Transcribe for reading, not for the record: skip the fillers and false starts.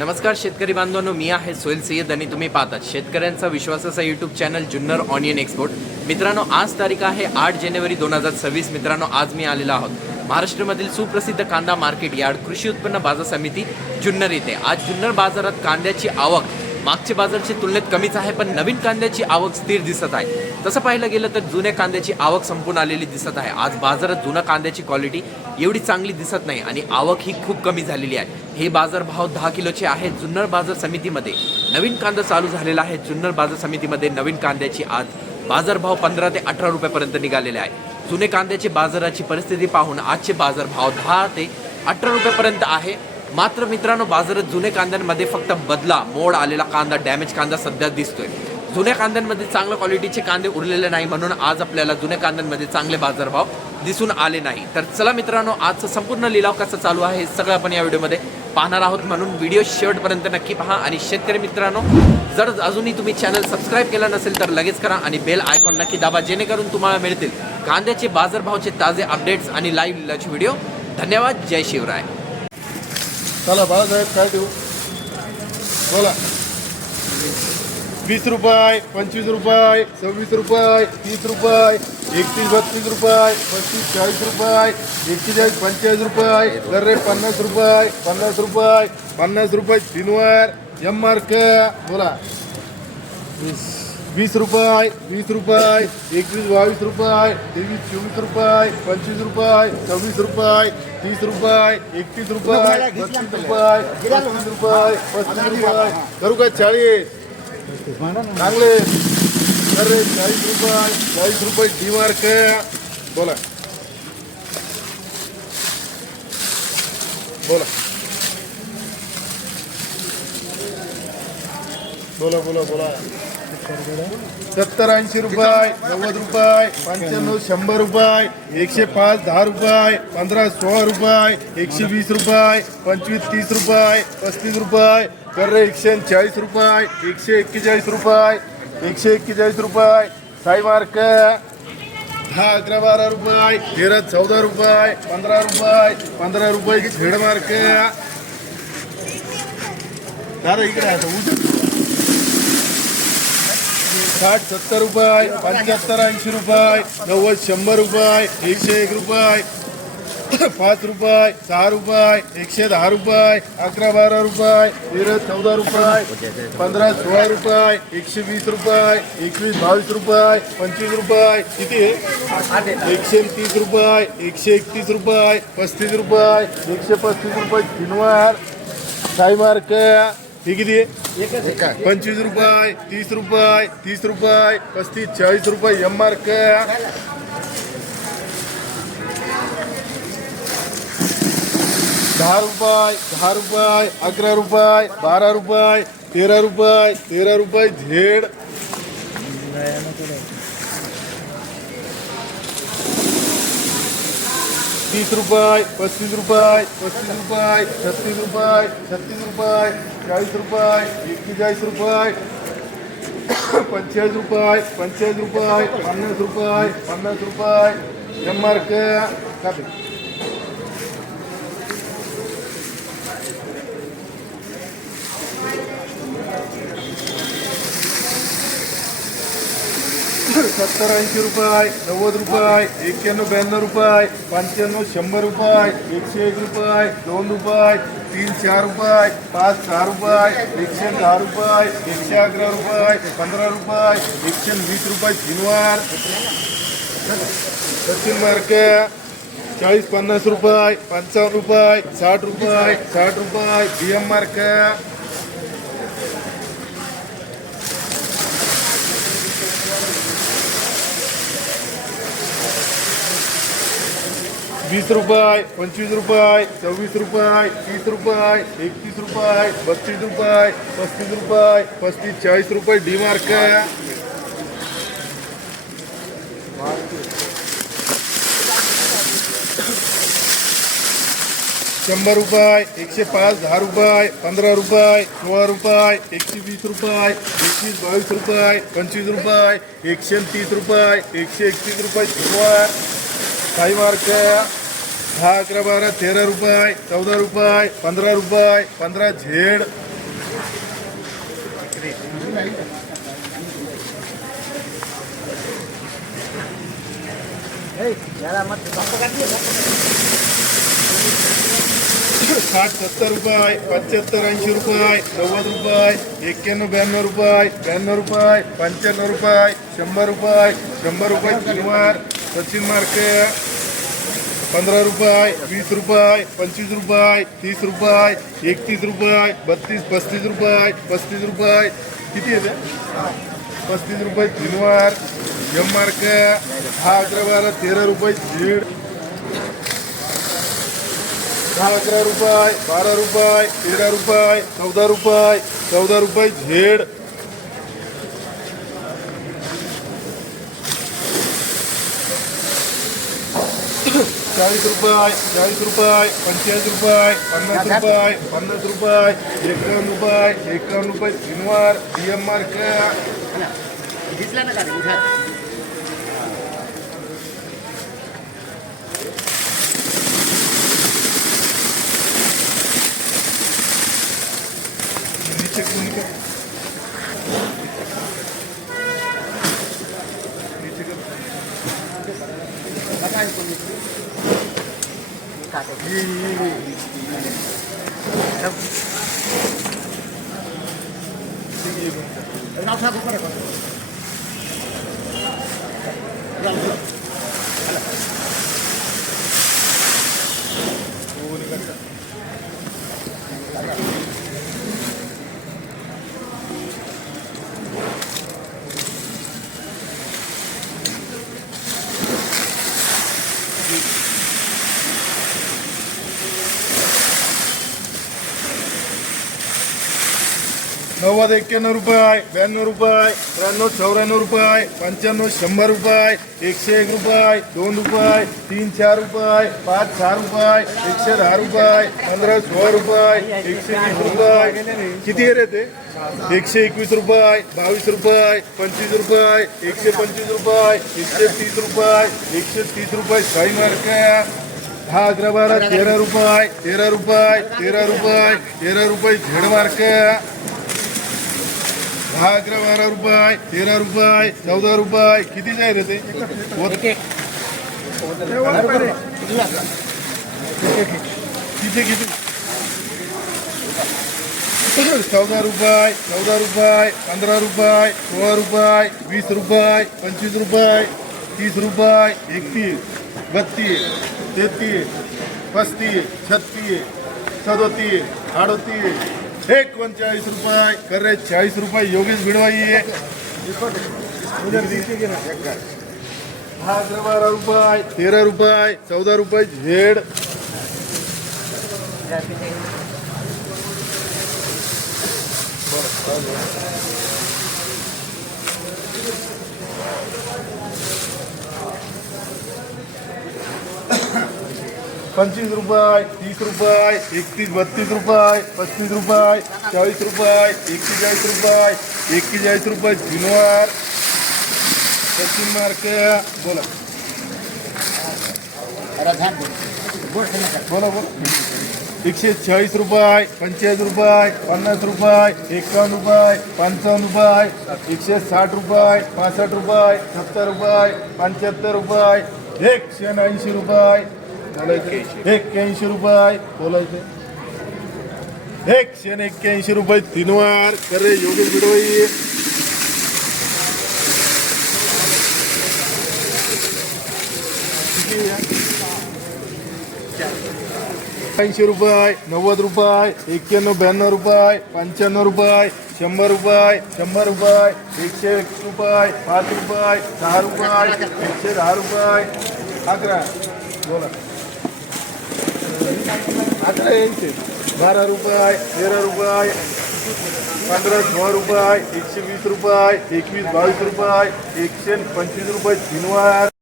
नमस्कार शेतकरी बांधवांनो, मी आहे सोहेल सय्यद आणि तुम्ही पाहतात शेतकऱ्यांचा विश्वासाचा YouTube channel Junnar onion export. मित्रांनो, आज तारीख आहे 8 जानेवारी 2026. मित्रांनो, आज मी आलेलो आहोत महाराष्ट्रामधील सुप्रसिद्ध कांदा मार्केट यार्ड कृषी उत्पन्न बाजार समिती जुन्नर येथे. आज जुन्नर बाजारात कांद्याची आवक मागच्या बाजाराच्या तुलनेत कमीच आहे, पण नवीन कांद्याची आवक स्थिर दिसत आहे. तसं पाहिलं गेलं तर जुन्या कांद्याची आवक संपून आलेली दिसत आहे. आज बाजारात जुन्या कांद्याची क्वालिटी एवढी चांगली दिसत नाही आणि आवक ही खूप कमी झालेली आहे. हे बाजार भाव 10 किलोचे आहेत. जुन्नर बाजार समितीमध्ये नवीन कांदा चालू झालेला आहे. जुन्नर बाजार समितीमध्ये नवीन कांद्याची आज बाजारभाव 15 ते 18 रुपयापर्यंत निघालेले आहे. जुने कांद्याची बाजाराची परिस्थिती पाहून आजचे बाजारभाव 10 ते 18 रुपयापर्यंत आहे. मात्र मित्रांनो, बाजारात जुने कांद्यांमध्ये फक्त बदला मोड आलेला कांदा, डॅमेज कांदा सध्या दिसतोय. जुन्या कांद्यांमध्ये चांगल्या क्वालिटीचे कांदे उरलेले नाही, म्हणून आज आपल्याला जुन्या कांद्यांमध्ये चांगले बाजारभाव दिसून आले नाही. तर चला मित्रांनो, आजचा संपूर्ण लिलाव कसा चालू आहे हे सगळं आपण या व्हिडिओमध्ये पाहणार आहोत, म्हणून व्हिडिओ शेवटपर्यंत नक्की पहा. आणि शेतकरी मित्रांनो, जर अजूनही तुम्ही चॅनल सबस्क्राईब केला नसेल तर लगेच करा आणि बेल आयकॉन नक्की दाबा, जेणेकरून तुम्हाला मिळतील कांद्याचे बाजारभावाचे ताजे अपडेट्स आणि लाईव्ह व्हिडिओ. धन्यवाद. जय शिवराय. चला बाळासाहेब, काय देऊ? बोला. 20 रुपये, 25 रुपये, 26 रुपये, 30 रुपये, 31-32 रुपये, 35-40 रुपये, 41-45 रुपये, दर 50 रुपये, 50 रुपये, 50 रुपये तीनवर एम मार्क. बोला. 20 रुपये, 20 रुपये, 21-22 रुपये, 23-24 रुपये, 25 रुपये, 26 रुपये, 30 रुपये, 31 रुपये, 32 रुपये, 33 रुपये, 35 रुपये, करू का 40? चांगले. अरे 40 रुपये, 40 रुपये डी मार्क. बोला. बोला बोला बोला बोला 70-80 रुपये, 90 रुपये, 95-100 रुपये, 105 10 रुपये, 15-16 रुपये, 120 रुपये, 25-30 रुपये, 35 रुपये, कर 140 रुपये, 141 रुपये, 141 रुपये, साई मार्क. 10-11-12 रुपये, 13-14 रुपये, 15 रुपये, 15 रुपये झेड मार्क. दादा इकडे आहे. 60-70 रुपये, 75-80 रुपये, 90-100 रुपये, 101 रुपये, 5 रुपये, 6 रुपये, 110 रुपये, 11-12 रुपये, 13-14 रुपये, 15-16 रुपये, 120 रुपये, 21-22 रुपये, 25 रुपये, किती आहे? 130 रुपये, 131 रुपये, 35 रुपये, 135 रुपये तीनवार साई मार्क. हे किती आहे? 25 रुपये, 30 रुपये, 30 रुपये, 35-40 रुपये एम मार्क. 10 रुपये, 10 रुपये, 11 रुपये, 12 रुपये, 13 रुपये, 13 रुपये झेड. 30 रुपये, 35 रुपये, 35 रुपये, 36 रुपये, 36 रुपये, 40 रुपये, 41 रुपये, 45 रुपये, 45 रुपये, 50 रुपये, 50 रुपये एम मार्क. कापी 70-80 रुपये, 90 रुपये, 91-92 रुपये, 95-100 रुपये, 101 रुपये, 2 रुपये, 3-4 रुपये, 5-6 रुपये, 110 रुपये, 111 रुपये, 15 रुपये, 120 रुपये तीनवार सचिन मार्क. 40-50 रुपये, 55 रुपये, 60 रुपये, 60 रुपये डी एम मार्क. 20 रुपये, 25 रुपये, 26 रुपये, 30 रुपये, 31 रुपये, 32 रुपये, 35 रुपये, 35-40 रुपये डी मार्क. 100 रुपये, 105 10 रुपये, 15 रुपये, 16 रुपये, 120 रुपये, 21-22 रुपये, 25 रुपये, 130 रुपये, 131 रुपये तीनवार साई मार्क. 10-11-12 13 रुपये, 14 रुपये, 15 रुपये, 15 झेड. साठ 70 रुपये 75 80 रुपये 90 रुपये 91 92 रुपये 92 रुपये 95 रुपये 100 रुपये 100 रुपये तीनवार सचिन मार्क 15 रुपये 20 रुपये 25 रुपये 30 रुपये 31 रुपये 32 35 रुपये 35 रुपये किती येते 35 रुपये तीनवार एम मार्क 10 11 12 13 रुपये झीड 10 11 रुपये 12 रुपये 13 रुपये 14 रुपये झेड 40 रुपये 45 रुपये 50 रुपये 50 रुपये 51 रुपये तीनवार डीएम मार्क नीचे क्यों नहीं कर नीचे कर नव्वद 91 रुपये 92 रुपये 93 94 रुपये 95 100 रुपये 101 रुपये 2 रुपये 3 4 रुपये 5 6 रुपये 110 रुपये 15 16 रुपये 120 रुपये किती आहे रे ते 121 रुपये 22 रुपये 25 रुपये 125 रुपये 130 रुपये 130 रुपये साई मार्क 10 11 12 13 रुपये 13 रुपये 13 रुपये 13 रुपये झेड मार्क 10 11 12 रुपये 13 रुपये 14 रुपये किती जाय रे ते किती किती 14 रुपये 15 रुपये 16 रुपये 20 रुपये 25 रुपये 30 रुपये 31 32 33 35 36 37 38 39 रुपये कर रहे 40 रुपये योगेश भिड़वाइए 12 रुपये 13 रुपये 14 रुपये झेड 25 रुपये 30 रुपये 31 32 रुपये 35 रुपये 40 रुपये 41 रुपये 41 रुपये जुनवार सचिन मार्क बोला बोला बोला 140 रुपये 45 रुपये 50 रुपये 51 रुपये 55 रुपये 160 रुपये 65 रुपये 70 रुपये 75 रुपये 180 रुपये 81 रुपये बोलायचे 181 रुपये तीनवार करे योगेश भिडवई 80 रुपये 90 रुपये 91 92 रुपये 95 रुपये 100 रुपये 100 रुपये 101 रुपये 5 रुपये 6 रुपये 110 रुपये 11 बोला 11 यांचे 12 रुपये 13 रुपये 15 16 रुपये 120 रुपये 21 22 रुपये 125 रुपये तीनवार